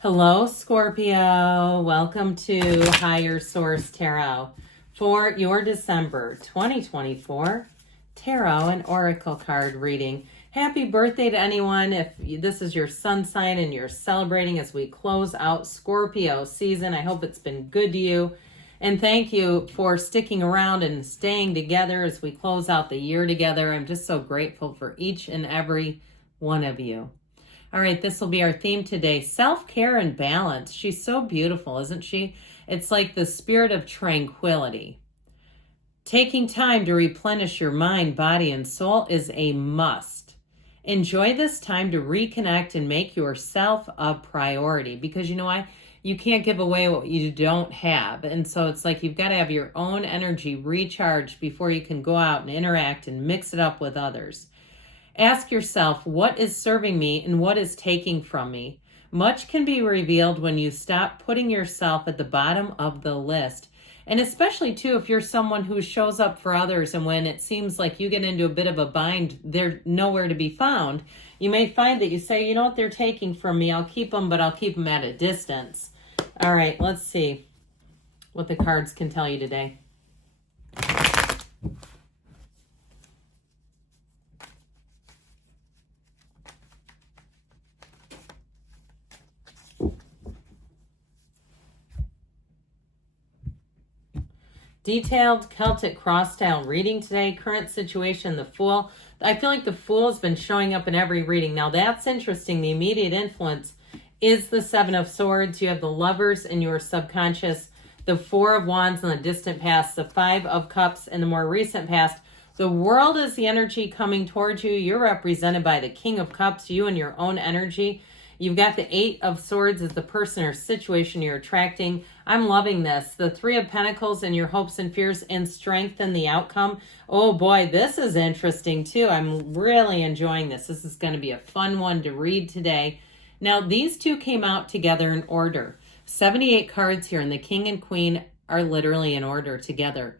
Hello, Scorpio. Welcome to Higher Source Tarot for your December 2024 Tarot and Oracle card reading. Happy birthday to anyone if this is your sun sign and you're celebrating as we close out Scorpio season. I hope it's been good to you. And thank you for sticking around and staying together as we close out the year together. I'm just so grateful for each and every one of you. All right, this will be our theme today, self-care and balance. She's so beautiful, isn't she? It's like the spirit of tranquility. Taking time to replenish your mind, body, and soul is a must. Enjoy this time to reconnect and make yourself a priority because you know why? You can't give away what you don't have. And so it's like you've got to have your own energy recharged before you can go out and interact and mix it up with others. Ask yourself, what is serving me and what is taking from me? Much can be revealed when you stop putting yourself at the bottom of the list. And especially, too, if you're someone who shows up for others and when it seems like you get into a bit of a bind, they're nowhere to be found, you may find that you say, you know what, they're taking from me. I'll keep them, but I'll keep them at a distance. All right, let's see what the cards can tell you today. Detailed Celtic cross-style reading today. Current situation, the Fool. I feel like the Fool has been showing up in every reading. Now that's interesting. The immediate influence is the Seven of Swords. You have the Lovers in your subconscious, the Four of Wands in the distant past, the Five of Cups in the more recent past. The World is the energy coming towards you. You're represented by the King of Cups, you and your own energy. You've got the Eight of Swords as the person or situation you're attracting. I'm loving this. The Three of Pentacles and your hopes and fears and strengthen the outcome. Oh boy, this is interesting too. I'm really enjoying this. This is going to be a fun one to read today. Now, these two came out together in order. 78 cards here, and the King and Queen are literally in order together.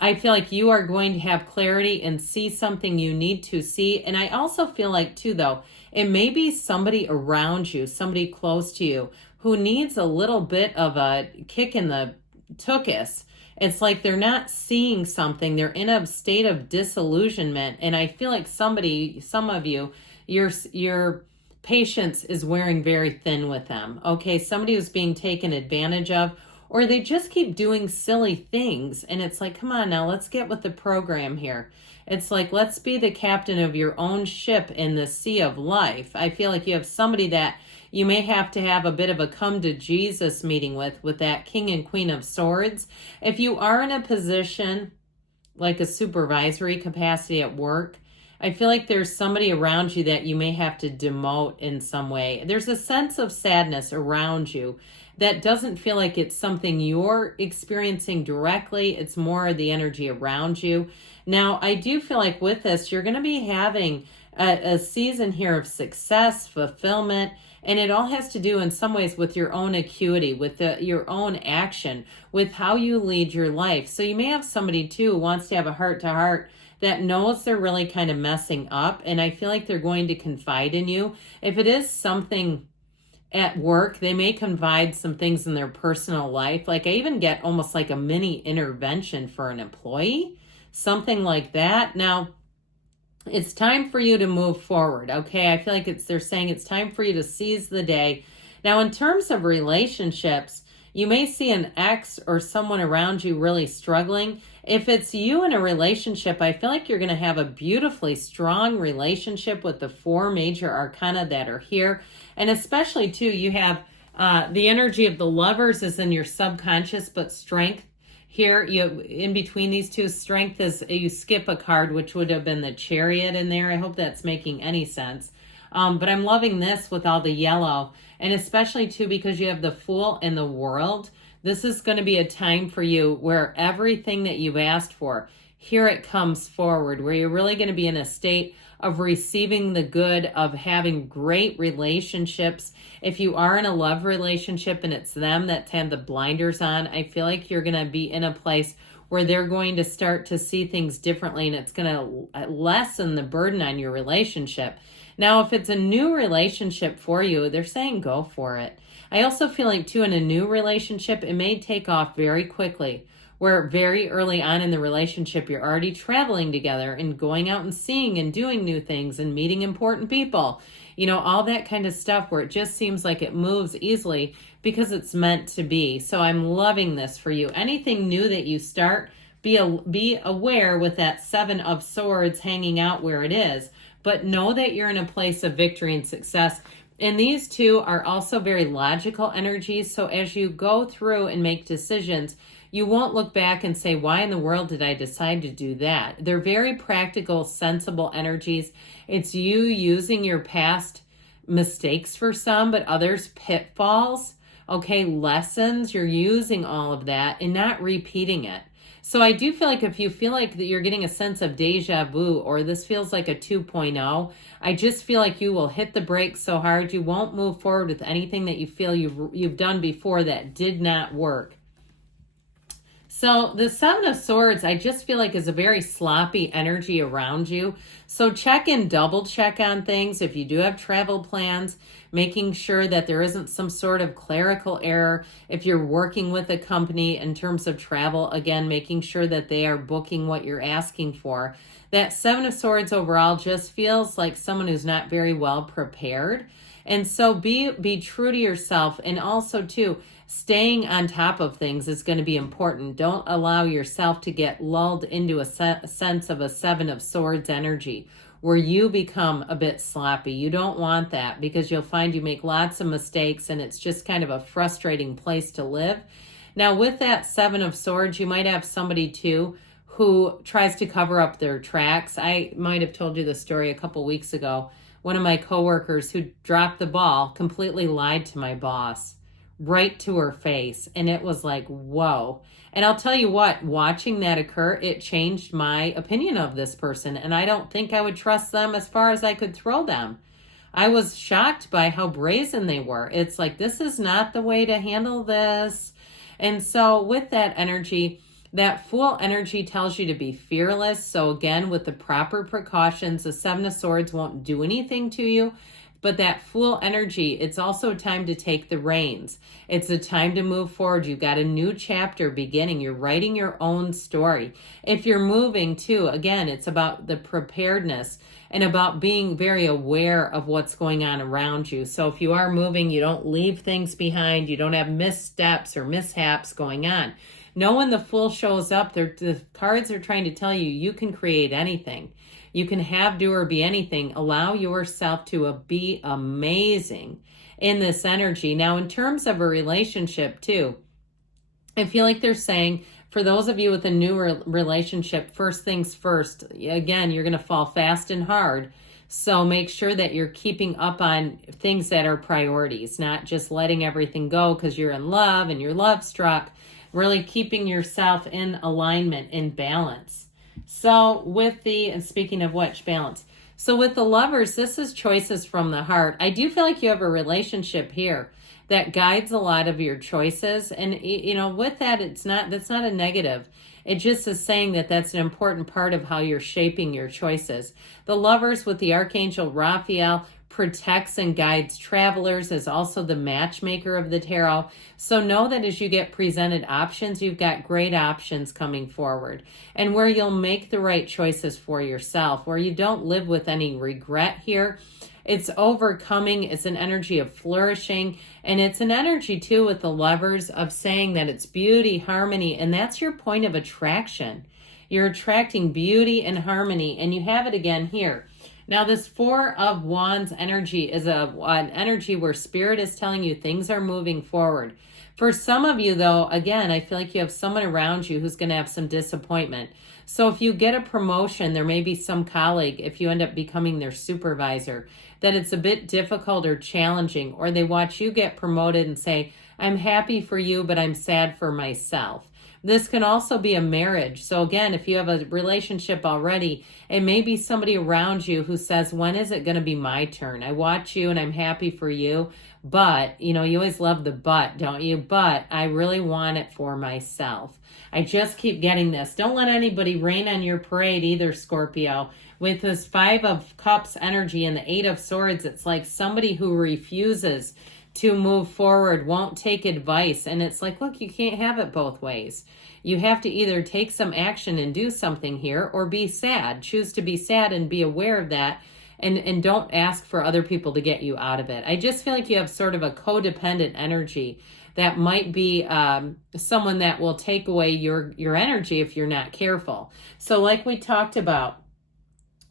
I feel like you are going to have clarity and see something you need to see. And I also feel like, too, though, it may be somebody around you, somebody close to you, who needs a little bit of a kick in the tuchus. It's like they're not seeing something. They're in a state of disillusionment. And I feel like some of you, your patience is wearing very thin with them. Okay, somebody who's being taken advantage of, or they just keep doing silly things. And it's like, come on now, let's get with the program here. It's like, let's be the captain of your own ship in the sea of life. I feel like you have somebody that you may have to have a bit of a come to Jesus meeting with that King and Queen of Swords. If you are in a position like a supervisory capacity at work, I feel like there's somebody around you that you may have to demote in some way. There's a sense of sadness around you that doesn't feel like it's something you're experiencing directly. It's more the energy around you. Now, I do feel like with this, you're going to be having a season here of success, fulfillment, and it all has to do in some ways with your own acuity, with your own action, with how you lead your life. So you may have somebody too who wants to have a heart-to-heart that knows they're really kind of messing up, and I feel like they're going to confide in you. If it is something at work, they may confide some things in their personal life. Like I even get almost like a mini intervention for an employee, something like that. Now, it's time for you to move forward, okay? I feel like they're saying it's time for you to seize the day. Now, in terms of relationships, you may see an ex or someone around you really struggling. If it's you in a relationship, I feel like you're going to have a beautifully strong relationship with the four major arcana that are here. And especially, too, you have the energy of the Lovers is in your subconscious, but strength here, in between these two, strength is, you skip a card, which would have been the Chariot in there. I hope that's making any sense. But I'm loving this with all the yellow. And especially, too, because you have the Fool and the World. This is going to be a time for you where everything that you've asked for, here it comes forward, where you're really going to be in a state of receiving the good, of having great relationships. If you are in a love relationship and it's them that have the blinders on, I feel like you're going to be in a place where they're going to start to see things differently, and it's going to lessen the burden on your relationship. Now, if it's a new relationship for you, they're saying go for it. I also feel like, too, in a new relationship, it may take off very quickly, where very early on in the relationship, you're already traveling together and going out and seeing and doing new things and meeting important people. All that kind of stuff where it just seems like it moves easily because it's meant to be. So I'm loving this for you. Anything new that you start, be aware with that Seven of Swords hanging out where it is, but know that you're in a place of victory and success. And these two are also very logical energies. So as you go through and make decisions, you won't look back and say, why in the world did I decide to do that? They're very practical, sensible energies. It's you using your past mistakes for some, but others pitfalls, lessons. You're using all of that and not repeating it. So I do feel like if you feel like that you're getting a sense of deja vu, or this feels like a 2.0, I just feel like you will hit the brakes so hard you won't move forward with anything that you feel you've done before that did not work. So the Seven of Swords, I just feel like is a very sloppy energy around you. So check and double check on things. If you do have travel plans, making sure that there isn't some sort of clerical error. If you're working with a company in terms of travel, again, making sure that they are booking what you're asking for. That Seven of Swords overall just feels like someone who's not very well prepared. And so be true to yourself. And also, too, staying on top of things is going to be important. Don't allow yourself to get lulled into a sense of a Seven of Swords energy where you become a bit sloppy. You don't want that, because you'll find you make lots of mistakes and it's just kind of a frustrating place to live. Now, with that Seven of Swords, you might have somebody, too, who tries to cover up their tracks. I might have told you the story a couple weeks ago. One of my coworkers who dropped the ball completely lied to my boss right to her face. And it was like, whoa. And I'll tell you what, watching that occur, it changed my opinion of this person. And I don't think I would trust them as far as I could throw them. I was shocked by how brazen they were. It's like, this is not the way to handle this. And so with that energy, that Fool energy tells you to be fearless. So again, with the proper precautions, the Seven of Swords won't do anything to you. But that Fool energy, it's also a time to take the reins. It's a time to move forward. You've got a new chapter beginning. You're writing your own story. If you're moving too, again, it's about the preparedness and about being very aware of what's going on around you. So if you are moving, you don't leave things behind. You don't have missteps or mishaps going on. Know when the Fool shows up, the cards are trying to tell you, you can create anything. You can have, do, or be anything. Allow yourself to be amazing in this energy. Now, in terms of a relationship, too, I feel like they're saying, for those of you with a new relationship, first things first, again, you're going to fall fast and hard. So make sure that you're keeping up on things that are priorities, not just letting everything go because you're in love and you're love struck. Really keeping yourself in alignment, in balance. So and speaking of which, balance. So with the Lovers, this is choices from the heart. I do feel like you have a relationship here that guides a lot of your choices. And, with that, that's not a negative. It just is saying that that's an important part of how you're shaping your choices. The Lovers with the Archangel Raphael protects and guides travelers, is also the matchmaker of the tarot. So know that as you get presented options, you've got great options coming forward, and where you'll make the right choices for yourself, where you don't live with any regret here. It's overcoming. It's an energy of flourishing, and it's an energy too with the Lovers of saying that it's beauty, harmony, and that's your point of attraction. You're attracting beauty and harmony, and you have it again here. Now, this Four of Wands energy is an energy where Spirit is telling you things are moving forward. For some of you, though, again, I feel like you have someone around you who's going to have some disappointment. So if you get a promotion, there may be some colleague, if you end up becoming their supervisor, that it's a bit difficult or challenging, or they watch you get promoted and say, I'm happy for you, but I'm sad for myself. This can also be a marriage. So again, if you have a relationship already, it may be somebody around you who says, when is it going to be my turn? I watch you and I'm happy for you, but, you always love the but, don't you? But I really want it for myself. I just keep getting this. Don't let anybody rain on your parade either, Scorpio. With this 5 of Cups energy and the 8 of Swords, it's like somebody who refuses to move forward, won't take advice. And it's like, look, you can't have it both ways. You have to either take some action and do something here, or be sad. Choose to be sad and be aware of that. And don't ask for other people to get you out of it. I just feel like you have sort of a codependent energy that might be someone that will take away your energy if you're not careful. So like we talked about,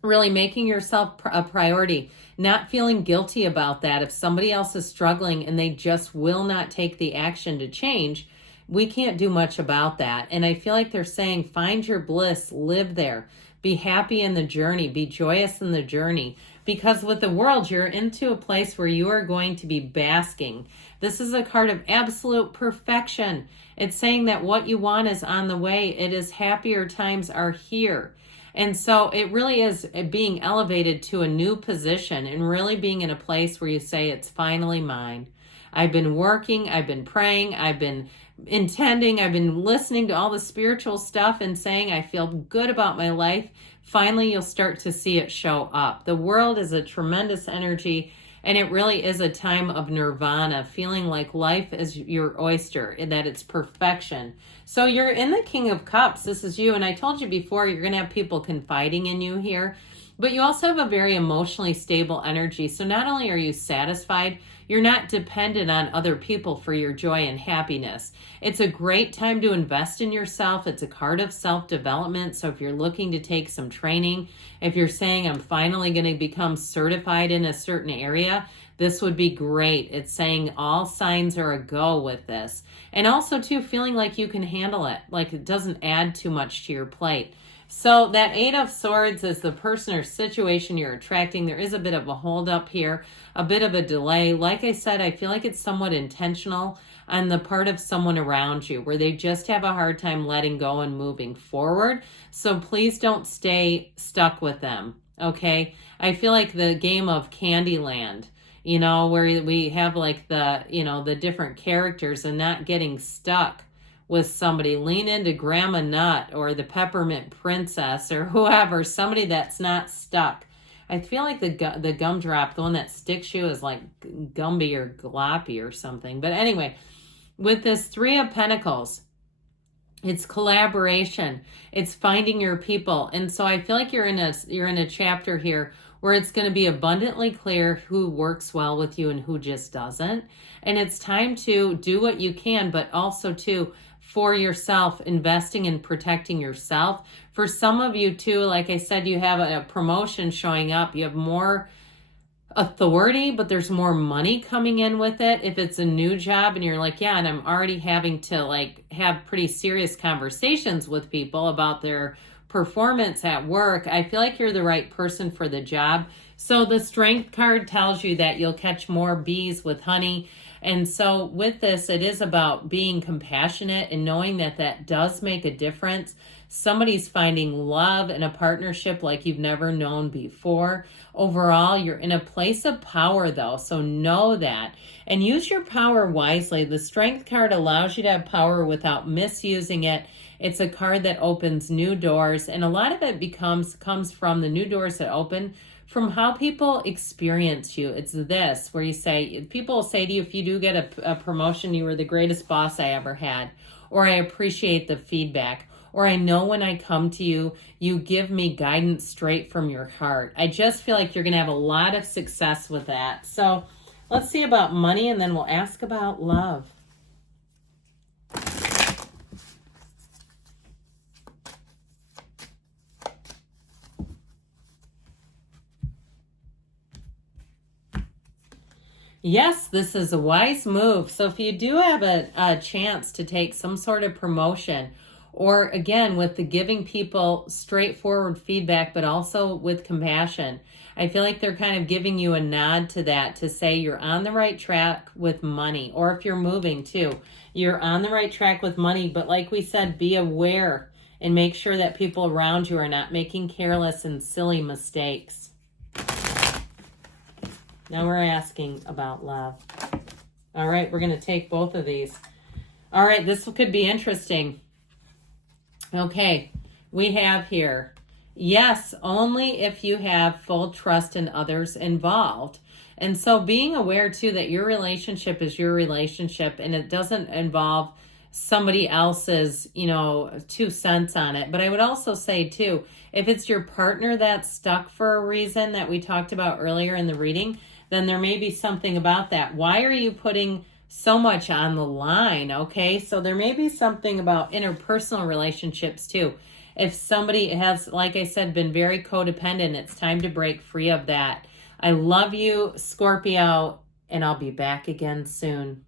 really making yourself a priority, not feeling guilty about that. If somebody else is struggling and they just will not take the action to change, we can't do much about that. And I feel like they're saying, find your bliss, live there, be happy in the journey, be joyous in the journey. Because with the World, you're into a place where you are going to be basking. This is a card of absolute perfection. It's saying that what you want is on the way. It is happier times are here. And so it really is being elevated to a new position and really being in a place where you say, it's finally mine. I've been working, I've been praying, I've been intending, I've been listening to all the spiritual stuff and saying, I feel good about my life. Finally, you'll start to see it show up. The World is a tremendous energy, and it really is a time of nirvana, feeling like life is your oyster and that it's perfection. So you're in the King of Cups. This is you. And I told you before, you're going to have people confiding in you here, but you also have a very emotionally stable energy. So not only are you satisfied, you're not dependent on other people for your joy and happiness. It's a great time to invest in yourself. It's a card of self-development. So if you're looking to take some training, if you're saying, I'm finally going to become certified in a certain area, this would be great. It's saying all signs are a go with this. And also, too, feeling like you can handle it, like it doesn't add too much to your plate. So that 8 of Swords is the person or situation you're attracting. There is a bit of a holdup here, a bit of a delay. Like I said, I feel like it's somewhat intentional on the part of someone around you where they just have a hard time letting go and moving forward. So please don't stay stuck with them, okay? I feel like the game of Candyland, where we have like the different characters and not getting stuck with somebody. Lean into Grandma Nut or the Peppermint Princess or whoever, somebody that's not stuck. I feel like the gumdrop, the one that sticks you, is like Gumby or Gloppy or something. But anyway, with this 3 of Pentacles, it's collaboration. It's finding your people. And so I feel like you're in a chapter here where it's going to be abundantly clear who works well with you and who just doesn't. And it's time to do what you can, but also to, for yourself, investing in protecting yourself. For some of you too, like I said, you have a promotion showing up. You have more authority, but there's more money coming in with it. If it's a new job and you're like, yeah, and I'm already having to like have pretty serious conversations with people about their performance at work, I feel like you're the right person for the job. So the Strength card tells you that you'll catch more bees with honey. And so with this, it is about being compassionate and knowing that that does make a difference. Somebody's finding love in a partnership like you've never known before. Overall, you're in a place of power though, so know that. And use your power wisely. The Strength card allows you to have power without misusing it. It's a card that opens new doors, and a lot of it comes from the new doors that open from how people experience you. It's this, where you say, people will say to you, if you do get a promotion, you were the greatest boss I ever had, or I appreciate the feedback, or I know when I come to you, you give me guidance straight from your heart. I just feel like you're going to have a lot of success with that. So let's see about money, and then we'll ask about love. Yes, this is a wise move. So if you do have a chance to take some sort of promotion, Or again, with the giving people straightforward feedback, but also with compassion. I feel like they're kind of giving you a nod to that, to say you're on the right track with money. Or if you're moving too, you're on the right track with money. But like we said, be aware and make sure that people around you are not making careless and silly mistakes. Now we're asking about love. All right, we're going to take both of these. All right, this could be interesting. Okay, we have here, yes, only if you have full trust in others involved. And so being aware too that your relationship is your relationship and it doesn't involve somebody else's, 2 cents on it. But I would also say too, if it's your partner that's stuck for a reason that we talked about earlier in the reading, then there may be something about that. Why are you putting so much on the line? Okay, so there may be something about interpersonal relationships too. If somebody has, like I said, been very codependent, it's time to break free of that. I love you, Scorpio, and I'll be back again soon.